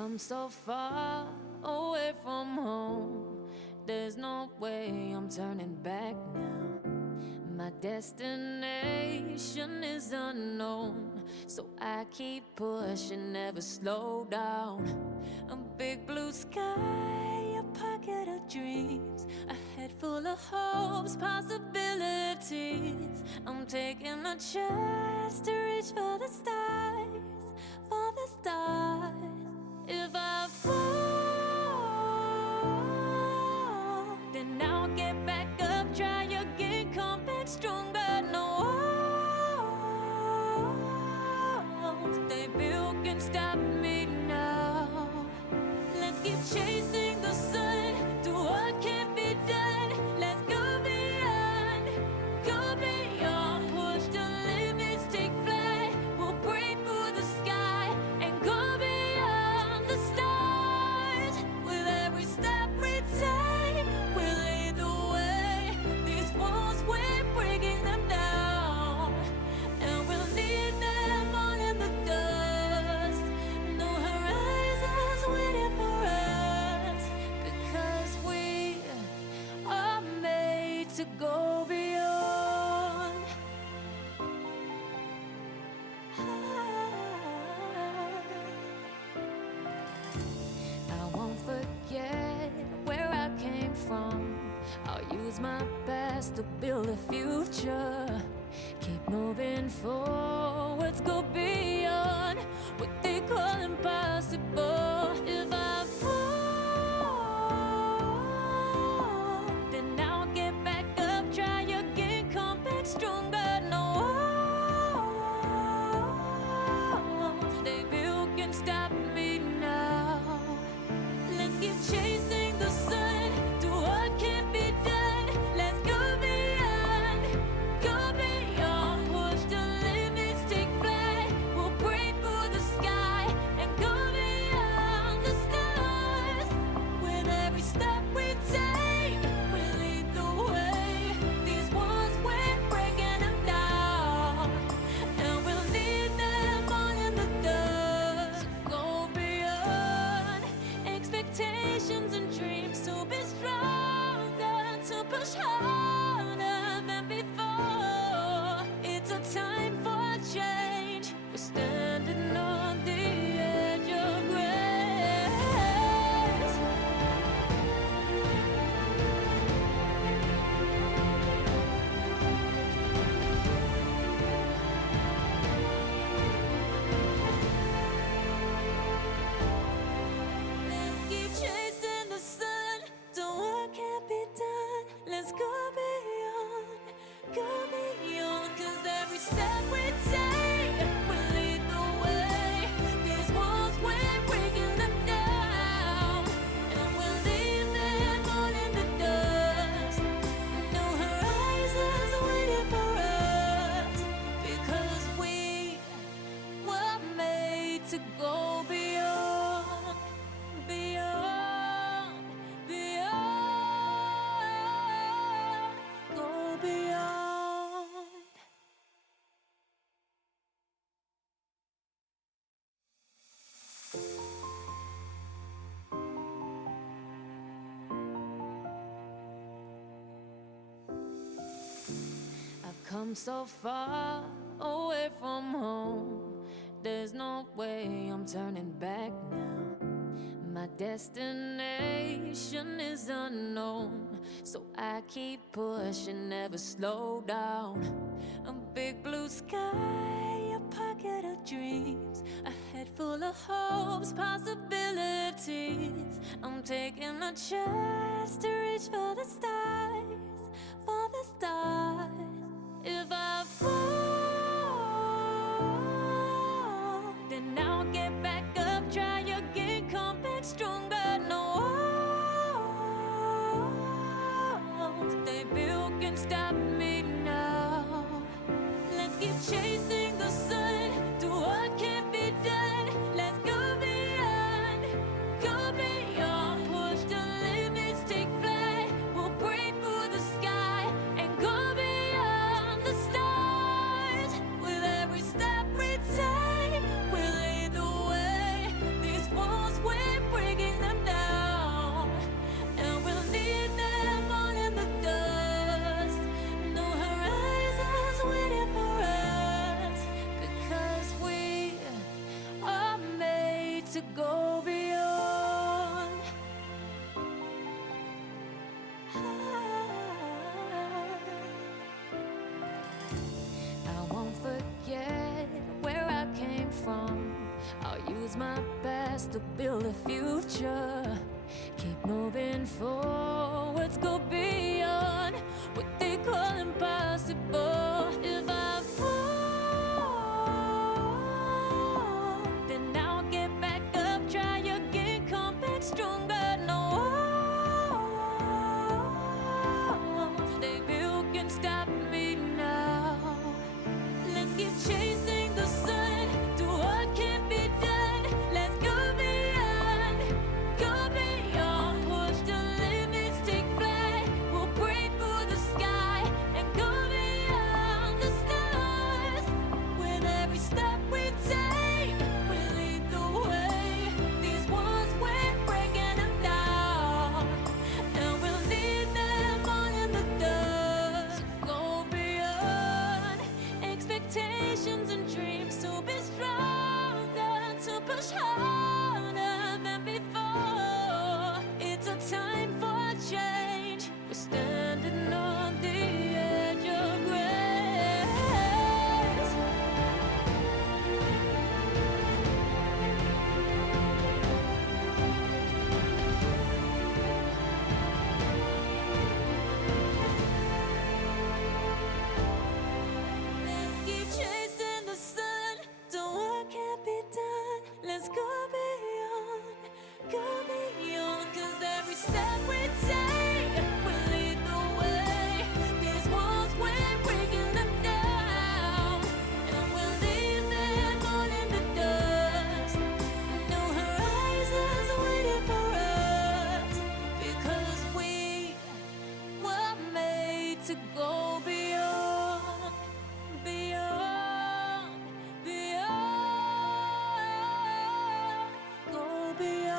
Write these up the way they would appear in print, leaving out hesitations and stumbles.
come so far away from home. There's no way I'm turning back now. My destination is unknown, so I keep pushing, never slow down. A big blue sky, a pocket of dreams, a head full of hopes, possibilities. I'm taking a chance to reach for the stars, for the stars. If I fall, then I'll get back up, try again, come back stronger. No walls they built can stop me now. Let's keep chasing the sun, do what can't be done. Let's go beyond, push the limits, take flight. We'll break through the sky and go beyond the stars. With every step we take, we'll lead the way. These walls, we're breaking them down, and we'll leave them all in the dust. No horizons waiting for us, because we are made to go beyond. I won't forget where I came from. I'll use my best to build a future. Keep moving forwards, go beyond what they call impossible. If I fall, then I'll get back up, try again, come back stronger. No walls they built can stop me now. Let's keep chasing the sun, do what can't be done. Let's go beyond, push the limits, take flight. We'll break through the sky and go beyond the stars. With every step we take, we lead the way. These walls, we're breaking them down, and we'll leave them all in the dust. Go beyond expectations and dreams, to be stronger, to push harder than before. It's a time for change. We're standing on the edge of grace. Let's keep chasing the sun, do what can't be done. Let's go beyond, 'cause every step we take will lead the way. These walls, we're breaking them down, and we'll leave them all in the dust. No horizons waiting for us, because we were made to go beyond, beyond, beyond, go beyond. I've come so far away from home. There's no way I'm turning back now. My destination is unknown, so I keep pushing, never slow down. A big blue sky, a pocket of dreams, a head full of hopes, possibilities. I'm taking a chance to reach for the stars, for the stars. If I fall, then I'll get back up, try again, come back stronger. No walls they built can stop me now. Let's keep chasing the sun, do what can't be done. Let's go beyond, push the limits, take flight. We'll break through the sky and go beyond the stars. With every step we take, we'll lead the way. These walls, we're use my past to build a future. Keep moving forwards, go beyond what they call impossible. If I fall, then I'll get back up, try again, come back stronger. No walls they built can stop me now. Let's keep chasing the sun, do what can be done. Let's go beyond, push the limits, take flight. We'll break through the sky and go beyond the stars. With every step we take, we lead the way. These walls we're breaking them down, and we'll leave them all in the dust. Go beyond expectations and dreams, to be stronger, to push harder than before. It's a time for change. We're standing on the edge of grace. Let's keep chasing the sun, do what can't be done. Let's go beyond, 'cause every step we take will lead the way. These walls we're breaking them down, and we'll leave them all in the dust. No horizons waiting for us, because we were made to go beyond, beyond, beyond, go beyond.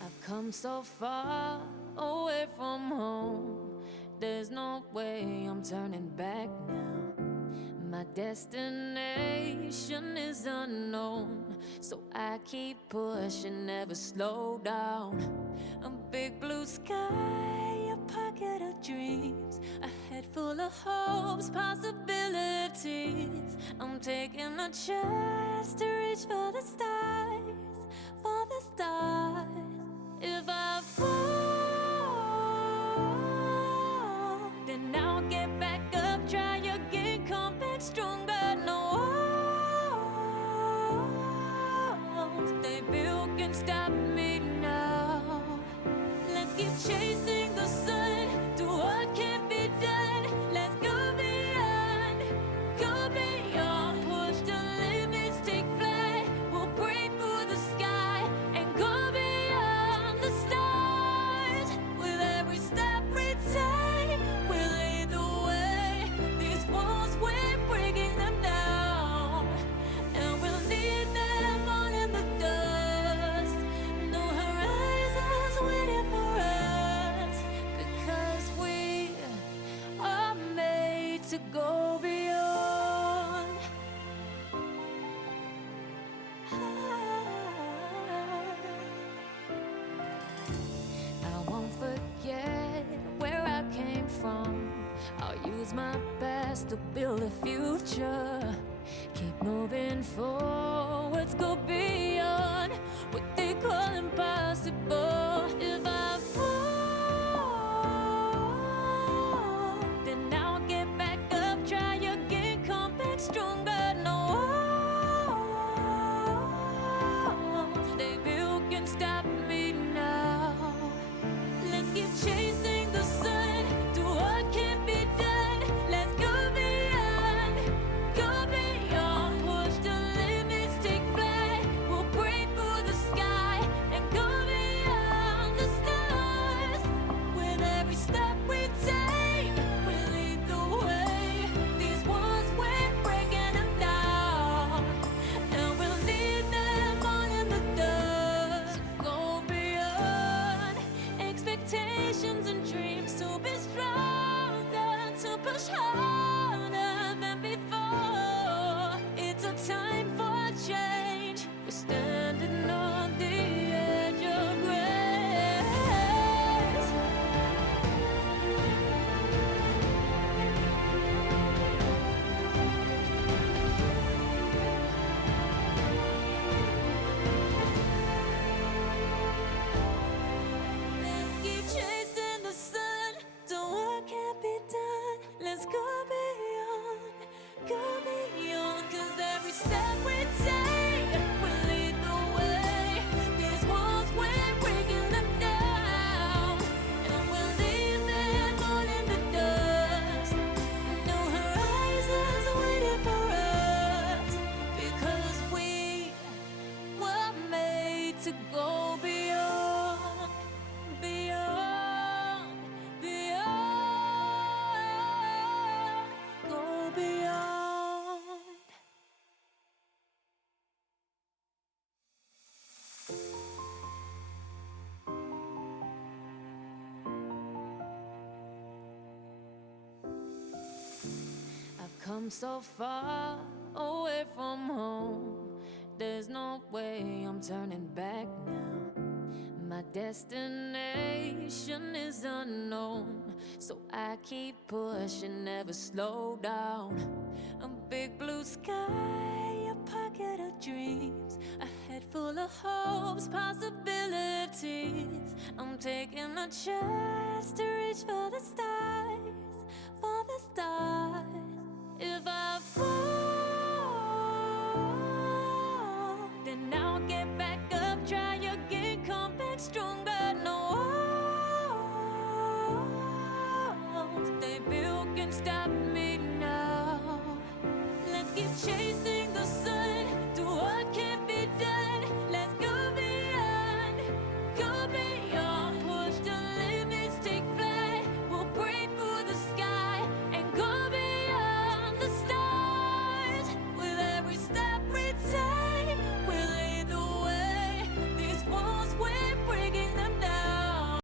I've come so far away from home. There's no way I'm turning back now. My destination is unknown, so I keep pushing, never slow down. A big blue sky, a pocket of dreams, a head full of hopes, possibilities. I'm taking a chance to reach for the stars, for the stars. If I fall, then I'll get back up, try again, come back stronger. No walls they built can stop me now. Let's keep chasing the sun, do what can be done. Let's go beyond, push the limits, take flight. We'll break through the sky and go beyond the stars. With every step we take, we'll lead the way. These walls we're breaking them down, and we'll leave them all in the dust. No horizons waiting for us, because we are made to go beyond. I won't forget where I came from. I'll use my past to build a future. Keep moving forwards, go beyond what they call impossible. If I fall, then I'll get back up, try again, come back stronger. No walls they built can stop me now. Let's keep chasing the sun, do what can be done. Let's go beyond, push the limits, take flight. We'll break through the sky and go beyond the stars. With every step we take, we lead the way. These walls we're breaking them down, and we'll leave them all in the dust. Go beyond expectations and dreams, to be stronger, to push harder than before. It's a time for change. We're standing on the Let's go beyond, 'cause every step we take will lead the way. These walls, we're breaking them down, and we'll leave them all in the dust. No horizons waiting for us, because we were made to go beyond, beyond, beyond, go beyond. I've come so far away from home. There's no way I'm turning back now. My destination is unknown, so I keep pushing, never slow down. A big blue sky, a pocket of dreams, a head full of hopes, possibilities. I'm taking a chance to reach for the stars, for the stars. If I fall, then I'll get back up, try again, come back stronger. No walls they built can stop me.